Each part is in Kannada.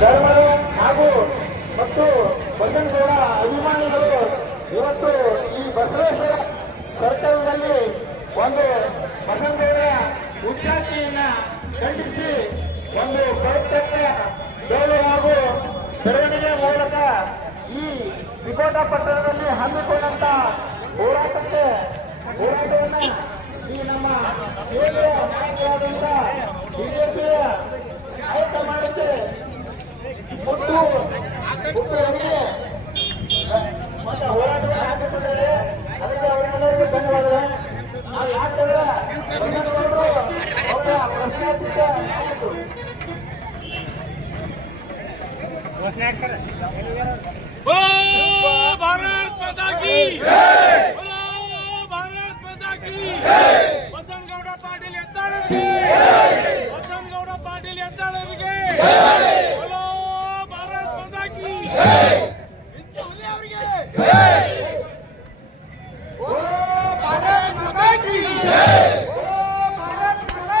ಧರ್ಮದ ಹಾಗೂ ಮತ್ತು ಬಸವನಗೌಡ ಅಭಿಮಾನಿಗಳು ಇವತ್ತು ಈ ಬಸವೇಶ್ವರ ಸರ್ಕಲ್ನಲ್ಲಿ ಒಂದು ಬಸವನಗೌಡ ಉಚ್ಚಾಟನೆಯನ್ನ ಖಂಡಿಸಿ ಒಂದು ಕರ್ತವ್ಯ ಡೋಲು ಹಾಗೂ ಮೆರವಣಿಗೆ ಮೂಲಕ ಈ ವಿಕೋಟ ಪಟ್ಟಣದಲ್ಲಿ ಹಮ್ಮಿಕೊಂಡಂತ ಹೋರಾಟವನ್ನ ಈ ನಮ್ಮ ಕೇಂದ್ರ ನಾಯಕರಾದಂತ ಬಿಜೆಪಿಯ ಹೈಕಮಾಂಡ್ಗೆ ಹುಟ್ಟುವರಿಗೆ ಮತ್ತೆ ಹೋರಾಟವನ್ನು ಹಾಕಿಕೊಂಡಿದ್ದಾರೆ. ಅದಕ್ಕೆ ಅವರೆಲ್ಲರಿಗೂ ಧನ್ಯವಾದಗಳು. ನಾವು ಯಾಕಂದ್ರೆ ಬಸವನಗೌಡರು ಅವರ ಪ್ರಶ್ನಾತ್ಮಕ ನಾಯಕರು. भारत माता की भारत माता की ಬಸವನಗೌಡ ಪಾಟೀಲ್ ಎತ್ತಾಳರಿಗೆ ಬಸವನಗೌಡ ಪಾಟೀಲ್ ಎತ್ತಾಳರಿಗೆ ಭಾರತ್ ಮಾತಾ ಕಿ ಅವರಿಗೆ ಭಾರತ್ ಮಾತಾ ಕಿ ಭಾರತ್ ಮಾತಾ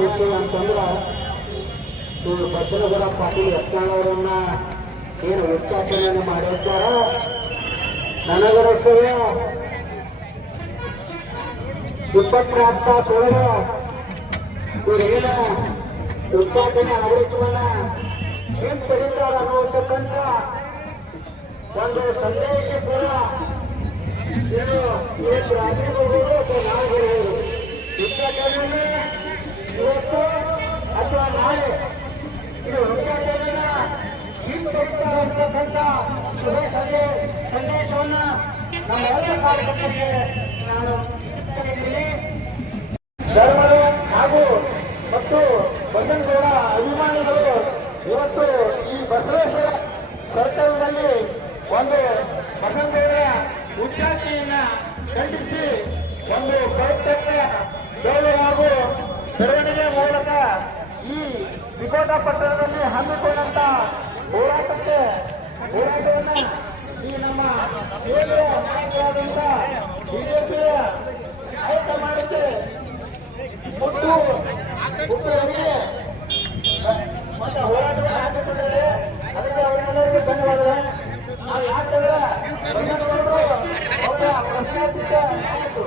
ವಿಷಯ ಅಂತಂದ್ರೆ ಇವರು ಬಸವನಗೌಡ ಪಾಟೀಲ್ ಯತ್ನಾಳ್ ಅವರನ್ನ ಏನು ಉಚ್ಚಾಟನೆಯನ್ನು ಮಾಡಿರ್ತಾರ ನನಗರಷ್ಟೇ 24 ತಾಸು ಒಳಗೆ ಇವರೇನು ಉಚ್ಚಾಟನೆ ಆಡಳಿತವನ್ನ ಹಿಂಪಡಿತಾರ ಅನ್ನುವಂತಕ್ಕಂಥ ಒಂದು ಸಂದೇಶ ಕೂಡ ಇದು ಇವತ್ತು ರಾತ್ರಿ ಬರ್ಬೋದು ಅಥವಾ ನಾಳೆ ಬರ್ಬೋದು. ಉಚ್ಚಾಟನೆಯನ್ನೇ ಇವತ್ತು ಅಥವಾ ನಾಳೆ ಇದು ಉಚ್ಚಾಟನೆಯನ್ನ ಹಿಂಪಡಿತಾರ ಅಂತಕ್ಕಂಥ ಶುಭ ಸಂದೇಶವನ್ನ ನಮ್ಮ ಎಲ್ಲ ಕಾರ್ಯಕರ್ತರಿಗೆ ನಾನು ಧರ್ಮದ ಹಾಗೂ ಮತ್ತು ಬಸವನಗೌಡ ಅಭಿಮಾನಿಗಳು ಇವತ್ತು ಈ ಬಸವೇಶ್ವರ ಸರ್ಕಲ್ನಲ್ಲಿ ಒಂದು ಬಸವನಗೌಡ ಉಚ್ಚಾಟನೆಯನ್ನ ಖಂಡಿಸಿ ಒಂದು ಕರ್ತವ್ಯ ಡೋಲು ಹಾಗೂ ಮೆರವಣಿಗೆ ಮೂಲಕ ಈ ವಿಕೋಟ ಪಟ್ಟಣದಲ್ಲಿ ಹಮ್ಮಿಕೊಂಡಂತ ಹೋರಾಟವನ್ನ ಈ ನಮ್ಮ ಕೇಂದ್ರ ನಾಯಕರಾದಂತ ಬಿಜೆಪಿಯ ಹೈಕಮಾಂಡ್ಗೆ ಹುಟ್ಟುವರಿಗೆ ಮತ್ತೆ ಹೋರಾಟವನ್ನು ಹಾಕಿಕೊಂಡಿದ್ದಾರೆ. ಅದಕ್ಕೆ ಅವರೆಲ್ಲರಿಗೂ ಧನ್ಯವಾದಗಳು. ನಾವು ಯಾಕಂದ್ರೆ ಬಸವನಗೌಡರು ಅವರ ಪ್ರಶ್ನಾತ್ಮಕ ನಾಯಕರು.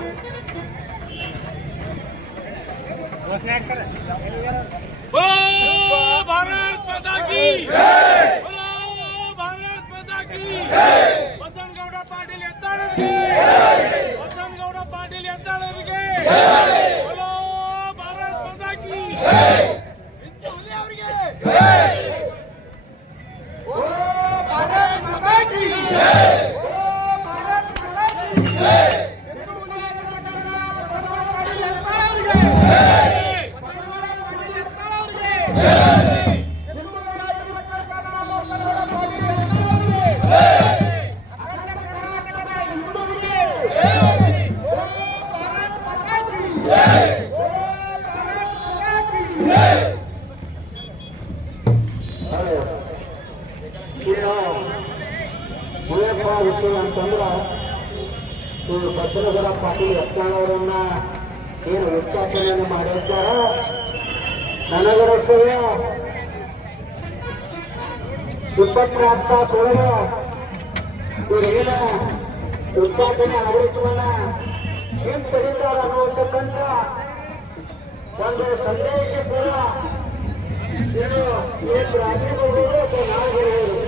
भारत माता की भारत माता की ಬಸವನಗೌಡ ಪಾಟೀಲ್ ಎತ್ತಾಳರಿಗೆ ಬಸವನಗೌಡ ಪಾಟೀಲ್ ಎತ್ತಾಳರಿಗೆ ಭಾರತ್ ಮಾತಾ ಕಿ ಅವರಿಗೆ ಭಾರತ್ ಮಾತಾ ಕಿ ಭಾರತ್ ಮಾತಾ ವಿಷಯ ಅಂತಂದ್ರೆ ಇವರು ಬಸವನಗೌಡ ಪಾಟೀಲ್ ಯತ್ನಾಳ್ ಅವರನ್ನ ಏನು ಉಚ್ಚಾಟನೆಯನ್ನು ಮಾಡಿರ್ತಾರ ನನಗರಷ್ಟೇ 24 ತಾಸು ಒಳಗೆ ಇವರೇನು ಉಚ್ಚಾಟನೆ ಆಡಳಿತವನ್ನ ಹಿಂಪಡಿತಾರ ಅನ್ನುವಂತಕ್ಕಂಥ ಒಂದು ಸಂದೇಶ ಕೂಡ ಇದು ಇವತ್ತು ರಾತ್ರಿ ಬರ್ಬೋದು ಅಥವಾ ನಾಳೆ ಬರ್ಬೋದು.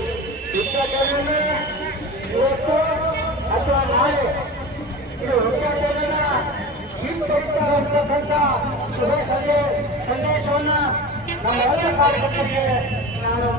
ಉಚ್ಚಾಟನೆಯನ್ನೇ ಇವತ್ತು ಅಥವಾ ನಾಳೆ ಇದು ಉಚ್ಚಾಟನೆಯನ್ನ ಹಿಂಪಡಿತಾರ ಅಂತಕ್ಕಂಥ ಶುಭ ಸಂದೇಶವನ್ನ ನಮ್ಮ ಎಲ್ಲ ಕಾರ್ಯಕರ್ತರಿಗೆ ನಾನು